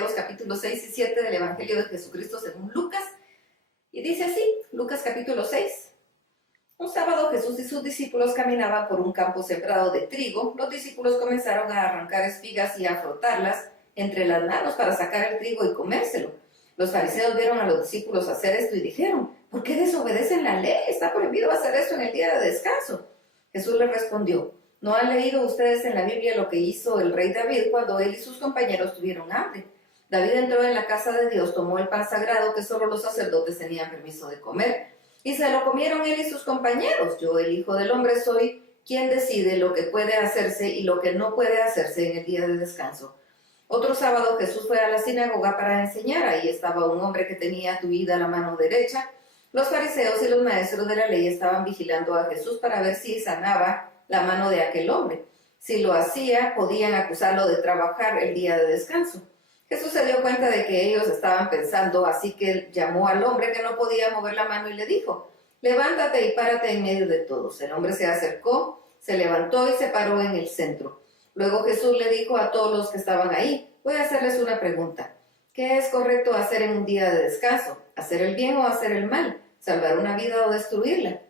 leer los capítulos 6 y 7 del Evangelio de Jesucristo según Lucas. Y dice así, Lucas capítulo 6. Un sábado Jesús y sus discípulos caminaban por un campo sembrado de trigo. Los discípulos comenzaron a arrancar espigas y a frotarlas entre las manos para sacar el trigo y comérselo. Los fariseos vieron a los discípulos hacer esto y dijeron, ¿por qué desobedecen la ley? Está prohibido hacer esto en el día de descanso. Jesús les respondió, ¿no han leído ustedes en la Biblia lo que hizo el rey David cuando él y sus compañeros tuvieron hambre? David entró en la casa de Dios, tomó el pan sagrado que solo los sacerdotes tenían permiso de comer, y se lo comieron él y sus compañeros. Yo, el Hijo del Hombre, soy quien decide lo que puede hacerse y lo que no puede hacerse en el día de descanso. Otro sábado Jesús fue a la sinagoga para enseñar. Ahí estaba un hombre que tenía tuida la mano derecha. Los fariseos y los maestros de la ley estaban vigilando a Jesús para ver si sanaba la mano de aquel hombre. Si lo hacía, podían acusarlo de trabajar el día de descanso. Jesús se dio cuenta de que ellos estaban pensando, así que llamó al hombre que no podía mover la mano y le dijo, levántate y párate en medio de todos. El hombre se acercó, se levantó y se paró en el centro. Luego Jesús le dijo a todos los que estaban ahí, voy a hacerles una pregunta. ¿Qué es correcto hacer en un día de descanso? ¿Hacer el bien o hacer el mal? ¿Salvar una vida o destruirla?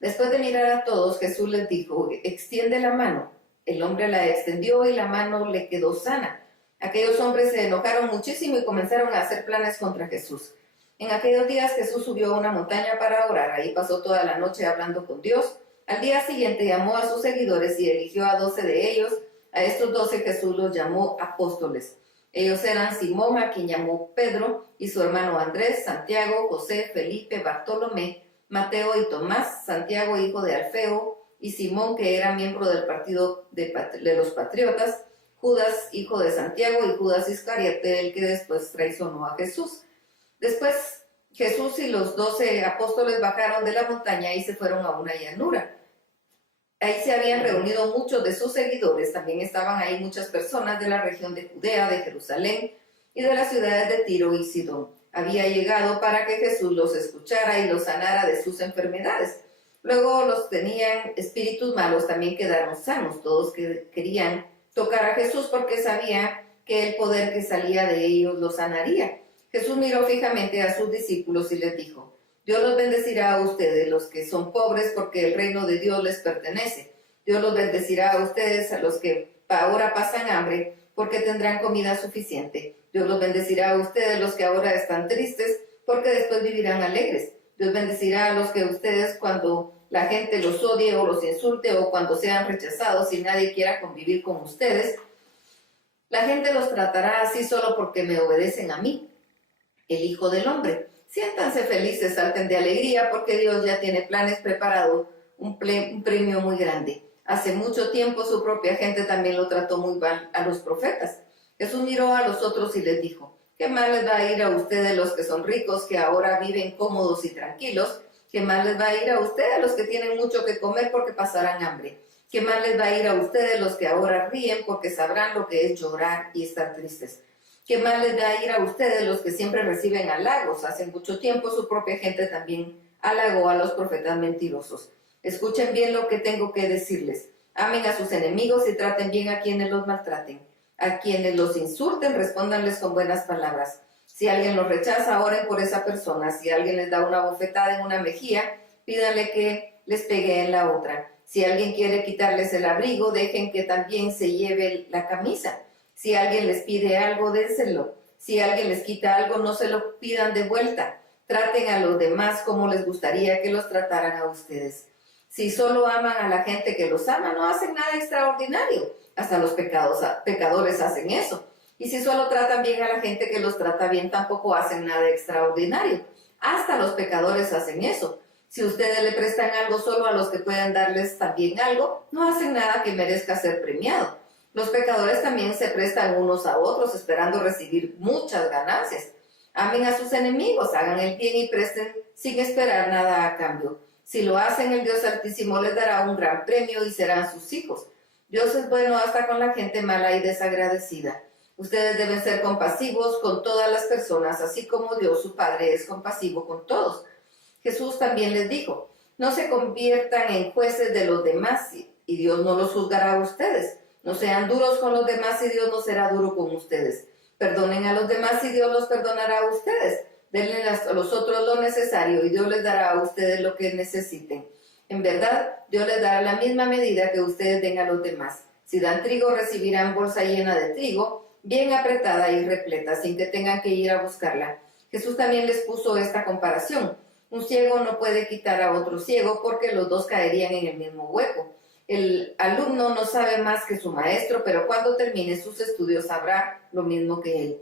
Después de mirar a todos, Jesús les dijo, extiende la mano. El hombre la extendió y la mano le quedó sana. Aquellos hombres se enojaron muchísimo y comenzaron a hacer planes contra Jesús. En aquellos días Jesús subió a una montaña para orar. Ahí pasó toda la noche hablando con Dios. Al día siguiente llamó a sus seguidores y eligió a 12 de ellos. A estos 12 Jesús los llamó apóstoles. Ellos eran Simón, a quien llamó Pedro, y su hermano Andrés, Santiago, José, Felipe, Bartolomé, Mateo y Tomás, Santiago, hijo de Alfeo, y Simón, que era miembro del partido de los patriotas, Judas, hijo de Santiago, y Judas Iscariote, el que después traicionó a Jesús. Después Jesús y los 12 apóstoles bajaron de la montaña y se fueron a una llanura. Ahí se habían reunido muchos de sus seguidores. También estaban ahí muchas personas de la región de Judea, de Jerusalén y de las ciudades de Tiro y Sidón. Había llegado para que Jesús los escuchara y los sanara de sus enfermedades. Luego los tenían espíritus malos, también quedaron sanos. Todos que querían tocar a Jesús porque sabía que el poder que salía de ellos los sanaría. Jesús miró fijamente a sus discípulos y les dijo, Dios los bendecirá a ustedes, los que son pobres, porque el reino de Dios les pertenece. Dios los bendecirá a ustedes, a los que ahora pasan hambre, porque tendrán comida suficiente. Dios los bendecirá a ustedes, los que ahora están tristes, porque después vivirán alegres. Dios bendecirá a los que ustedes cuando la gente los odie o los insulte o cuando sean rechazados y nadie quiera convivir con ustedes. La gente los tratará así solo porque me obedecen a mí, el Hijo del Hombre. Siéntanse felices, salten de alegría, porque Dios ya tiene planes preparados, un premio muy grande. Hace mucho tiempo su propia gente también lo trató muy mal a los profetas. Jesús miró a los otros y les dijo, ¿qué mal les va a ir a ustedes los que son ricos, que ahora viven cómodos y tranquilos? ¿Qué mal les va a ir a ustedes los que tienen mucho que comer porque pasarán hambre? ¿Qué mal les va a ir a ustedes los que ahora ríen porque sabrán lo que es llorar y estar tristes? ¿Qué mal les va a ir a ustedes los que siempre reciben halagos? Hace mucho tiempo su propia gente también halagó a los profetas mentirosos. Escuchen bien lo que tengo que decirles. Amen a sus enemigos y traten bien a quienes los maltraten. A quienes los insulten, respóndanles con buenas palabras. Si alguien los rechaza, oren por esa persona. Si alguien les da una bofetada en una mejilla, pídanle que les pegue en la otra. Si alguien quiere quitarles el abrigo, dejen que también se lleve la camisa. Si alguien les pide algo, dénselo. Si alguien les quita algo, no se lo pidan de vuelta. Traten a los demás como les gustaría que los trataran a ustedes. Si solo aman a la gente que los ama, no hacen nada extraordinario. Hasta los pecadores hacen eso. Y si solo tratan bien a la gente que los trata bien, tampoco hacen nada extraordinario. Hasta los pecadores hacen eso. Si ustedes le prestan algo solo a los que pueden darles también algo, no hacen nada que merezca ser premiado. Los pecadores también se prestan unos a otros esperando recibir muchas ganancias. Amen a sus enemigos, hagan el bien y presten sin esperar nada a cambio. Si lo hacen, el Dios Altísimo les dará un gran premio y serán sus hijos. Dios es bueno hasta con la gente mala y desagradecida. Ustedes deben ser compasivos con todas las personas, así como Dios, su Padre, es compasivo con todos. Jesús también les dijo, no se conviertan en jueces de los demás y Dios no los juzgará a ustedes. No sean duros con los demás y Dios no será duro con ustedes. Perdonen a los demás y Dios los perdonará a ustedes. Denle a los otros lo necesario y Dios les dará a ustedes lo que necesiten. En verdad, Dios les dará la misma medida que ustedes den a los demás. Si dan trigo, recibirán bolsa llena de trigo, bien apretada y repleta, sin que tengan que ir a buscarla. Jesús también les puso esta comparación. Un ciego no puede quitar a otro ciego porque los dos caerían en el mismo hueco. El alumno no sabe más que su maestro, pero cuando termine sus estudios sabrá lo mismo que él.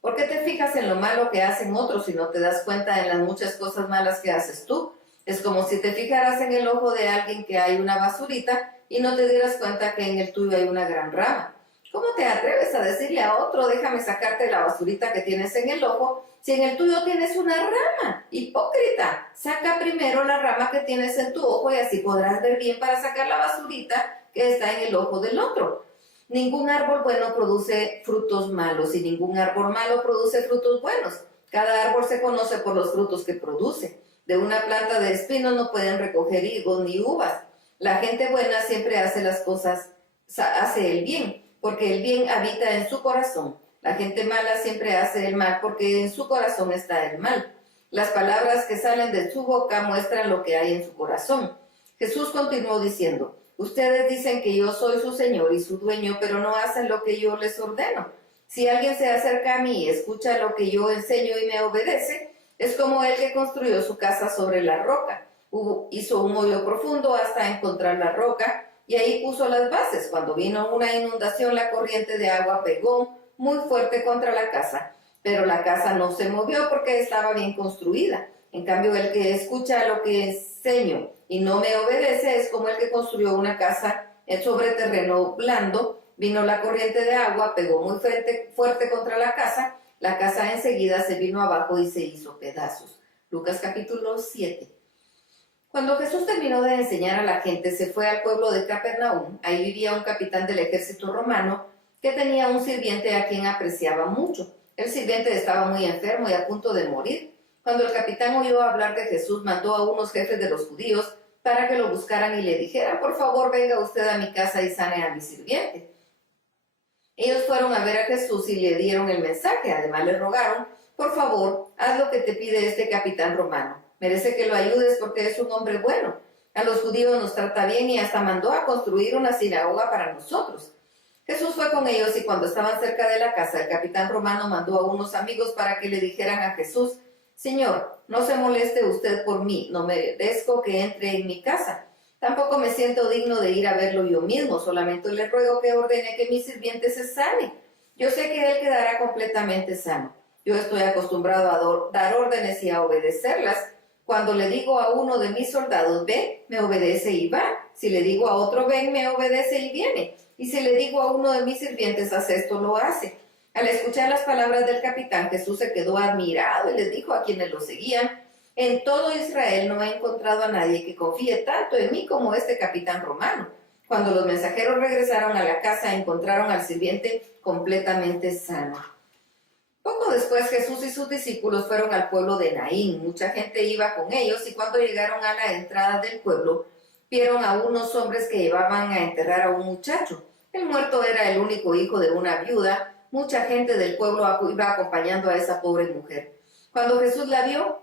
¿Por qué te fijas en lo malo que hacen otros y no te das cuenta en las muchas cosas malas que haces tú? Es como si te fijaras en el ojo de alguien que hay una basurita y no te dieras cuenta que en el tuyo hay una gran rama. ¿Cómo te atreves a decirle a otro, déjame sacarte la basurita que tienes en el ojo, si en el tuyo tienes una rama? Hipócrita, saca primero la rama que tienes en tu ojo y así podrás ver bien para sacar la basurita que está en el ojo del otro. Ningún árbol bueno produce frutos malos y ningún árbol malo produce frutos buenos. Cada árbol se conoce por los frutos que produce. De una planta de espinos no pueden recoger higos ni uvas. La gente buena siempre hace las cosas, hace el bien, porque el bien habita en su corazón. La gente mala siempre hace el mal, porque en su corazón está el mal. Las palabras que salen de su boca muestran lo que hay en su corazón. Jesús continuó diciendo, ustedes dicen que yo soy su Señor y su dueño, pero no hacen lo que yo les ordeno. Si alguien se acerca a mí y escucha lo que yo enseño y me obedece, es como el que construyó su casa sobre la roca. Hizo un hoyo profundo hasta encontrar la roca y ahí puso las bases. Cuando vino una inundación, la corriente de agua pegó muy fuerte contra la casa, pero la casa no se movió porque estaba bien construida. En cambio, el que escucha lo que enseño y no me obedece es como el que construyó una casa sobre terreno blando. Vino la corriente de agua, pegó muy fuerte contra la casa enseguida se vino abajo y se hizo pedazos. Lucas capítulo 7. Cuando Jesús terminó de enseñar a la gente, se fue al pueblo de Capernaum. Ahí vivía un capitán del ejército romano que tenía un sirviente a quien apreciaba mucho. El sirviente estaba muy enfermo y a punto de morir. Cuando el capitán oyó hablar de Jesús, mandó a unos jefes de los judíos para que lo buscaran y le dijeran, por favor, venga usted a mi casa y sane a mi sirviente. Ellos fueron a ver a Jesús y le dieron el mensaje. Además le rogaron, por favor, haz lo que te pide este capitán romano. Merece que lo ayudes porque es un hombre bueno. A los judíos nos trata bien y hasta mandó a construir una sinagoga para nosotros. Jesús fue con ellos y cuando estaban cerca de la casa, el capitán romano mandó a unos amigos para que le dijeran a Jesús, Señor, no se moleste usted por mí, no merezco que entre en mi casa. Tampoco me siento digno de ir a verlo yo mismo, solamente le ruego que ordene que mi sirviente se sane. Yo sé que él quedará completamente sano. Yo estoy acostumbrado a dar órdenes y a obedecerlas. Cuando le digo a uno de mis soldados, ven, me obedece y va. Si le digo a otro, ven, me obedece y viene. Y si le digo a uno de mis sirvientes, haz esto, lo hace. Al escuchar las palabras del capitán, Jesús se quedó admirado y les dijo a quienes lo seguían, en todo Israel no he encontrado a nadie que confíe tanto en mí como este capitán romano. Cuando los mensajeros regresaron a la casa, encontraron al sirviente completamente sano. Poco después Jesús y sus discípulos fueron al pueblo de Naín. Mucha gente iba con ellos y cuando llegaron a la entrada del pueblo, vieron a unos hombres que llevaban a enterrar a un muchacho. El muerto era el único hijo de una viuda. Mucha gente del pueblo iba acompañando a esa pobre mujer. Cuando Jesús la vio,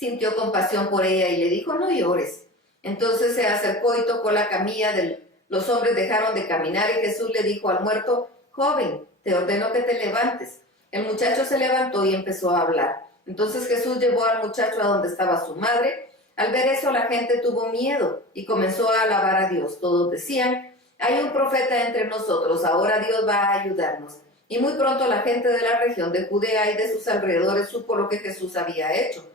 sintió compasión por ella y le dijo, no llores. Entonces se acercó y tocó la camilla. Los hombres dejaron de caminar y Jesús le dijo al muerto, joven, te ordeno que te levantes. El muchacho se levantó y empezó a hablar. Entonces Jesús llevó al muchacho a donde estaba su madre. Al ver eso la gente tuvo miedo y comenzó a alabar a Dios. Todos decían, hay un profeta entre nosotros, ahora Dios va a ayudarnos. Y muy pronto la gente de la región de Judea y de sus alrededores supo lo que Jesús había hecho.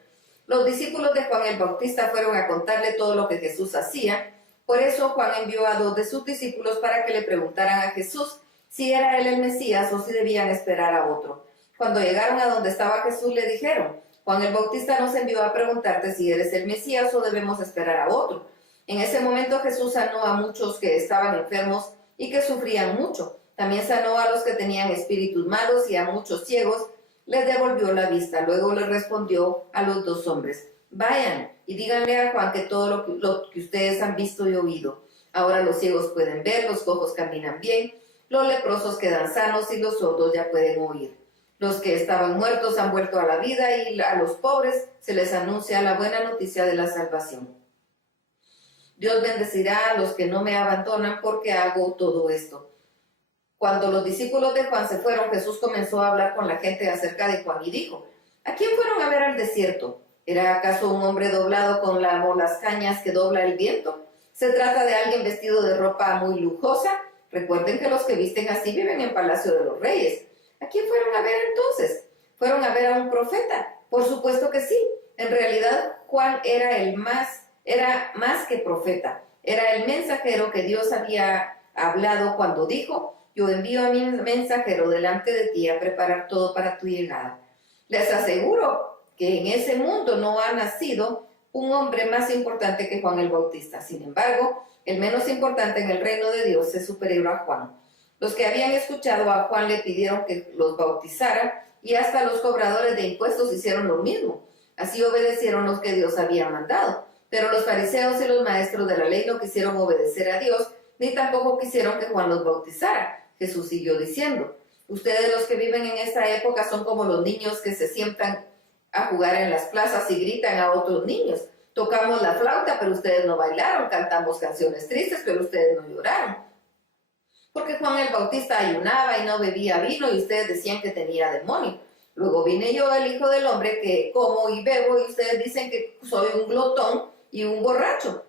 Los discípulos de Juan el Bautista fueron a contarle todo lo que Jesús hacía. Por eso Juan envió a 2 de sus discípulos para que le preguntaran a Jesús si era él el Mesías o si debían esperar a otro. Cuando llegaron a donde estaba Jesús le dijeron, Juan el Bautista nos envió a preguntarte si eres el Mesías o debemos esperar a otro. En ese momento Jesús sanó a muchos que estaban enfermos y que sufrían mucho. También sanó a los que tenían espíritus malos y a muchos ciegos les devolvió la vista. Luego les respondió a los 2 hombres, vayan y díganle a Juan que todo lo que ustedes han visto y oído. Ahora los ciegos pueden ver, los cojos caminan bien, los leprosos quedan sanos y los sordos ya pueden oír. Los que estaban muertos han vuelto a la vida y a los pobres se les anuncia la buena noticia de la salvación. Dios bendecirá a los que no me abandonan porque hago todo esto. Cuando los discípulos de Juan se fueron, Jesús comenzó a hablar con la gente acerca de Juan y dijo: ¿A quién fueron a ver al desierto? ¿Era acaso un hombre doblado con las cañas que dobla el viento? ¿Se trata de alguien vestido de ropa muy lujosa? Recuerden que los que visten así viven en palacio de los reyes. ¿A quién fueron a ver entonces? ¿Fueron a ver a un profeta? Por supuesto que sí. En realidad, Juan era más que profeta. Era el mensajero que Dios había hablado cuando dijo: yo envío a mi mensajero delante de ti a preparar todo para tu llegada. Les aseguro que en ese mundo no ha nacido un hombre más importante que Juan el Bautista. Sin embargo, el menos importante en el reino de Dios es superior a Juan. Los que habían escuchado a Juan le pidieron que los bautizara y hasta los cobradores de impuestos hicieron lo mismo. Así obedecieron los que Dios había mandado. Pero los fariseos y los maestros de la ley no quisieron obedecer a Dios, ni tampoco quisieron que Juan los bautizara. Jesús siguió diciendo: ustedes los que viven en esta época son como los niños que se sientan a jugar en las plazas y gritan a otros niños: tocamos la flauta, pero ustedes no bailaron, cantamos canciones tristes, pero ustedes no lloraron. Porque Juan el Bautista ayunaba y no bebía vino y ustedes decían que tenía demonio. Luego vine yo, el Hijo del Hombre, que como y bebo y ustedes dicen que soy un glotón y un borracho,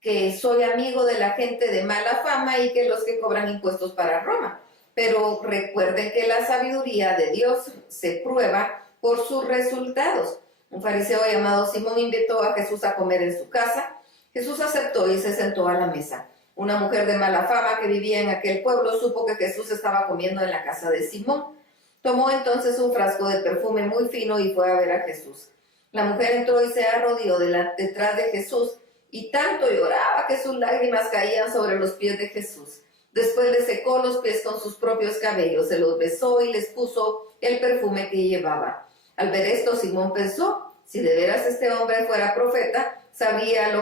que soy amigo de la gente de mala fama y que los que cobran impuestos para Roma. Pero recuerden que la sabiduría de Dios se prueba por sus resultados. Un fariseo llamado Simón invitó a Jesús a comer en su casa. Jesús aceptó y se sentó a la mesa. Una mujer de mala fama que vivía en aquel pueblo supo que Jesús estaba comiendo en la casa de Simón. Tomó entonces un frasco de perfume muy fino y fue a ver a Jesús. La mujer entró y se arrodilló detrás de Jesús y tanto lloraba que sus lágrimas caían sobre los pies de Jesús. Después le secó los pies con sus propios cabellos, se los besó y les puso el perfume que llevaba. Al ver esto, Simón pensó: si de veras este hombre fuera profeta, sabría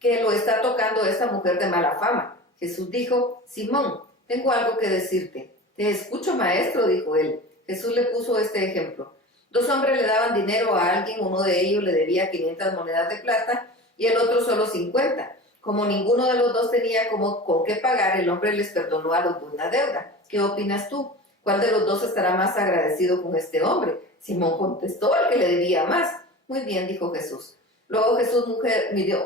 que lo está tocando esta mujer de mala fama. Jesús dijo: Simón, tengo algo que decirte. Te escucho, maestro, dijo él. Jesús le puso este ejemplo. 2 hombres le daban dinero a alguien, uno de ellos le debía 500 monedas de plata y el otro solo 50. Como ninguno de los dos tenía con qué pagar, el hombre les perdonó a los dos la deuda. ¿Qué opinas tú? ¿Cuál de los dos estará más agradecido con este hombre? Simón contestó: el que le debía más. Muy bien, dijo Jesús. Luego Jesús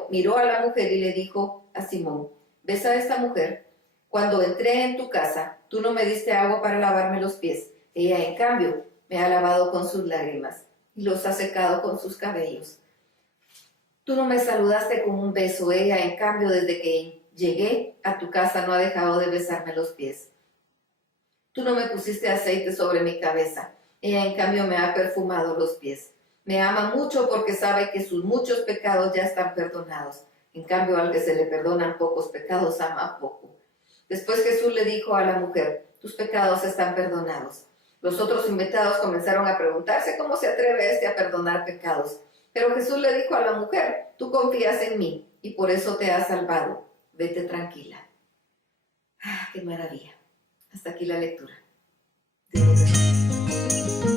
miró a la mujer y le dijo a Simón: ¿ves a esta mujer? Cuando entré en tu casa, tú no me diste agua para lavarme los pies. Ella, en cambio, me ha lavado con sus lágrimas y los ha secado con sus cabellos. Tú no me saludaste con un beso. Ella, en cambio, desde que llegué a tu casa no ha dejado de besarme los pies. Tú no me pusiste aceite sobre mi cabeza. Ella, en cambio, me ha perfumado los pies. Me ama mucho porque sabe que sus muchos pecados ya están perdonados. En cambio, al que se le perdonan pocos pecados, ama poco. Después Jesús le dijo a la mujer: tus pecados están perdonados. Los otros invitados comenzaron a preguntarse cómo se atreve este a perdonar pecados. Pero Jesús le dijo a la mujer: tú confías en mí y por eso te has salvado. Vete tranquila. ¡Ah, qué maravilla! Hasta aquí la lectura. Dios bendiga.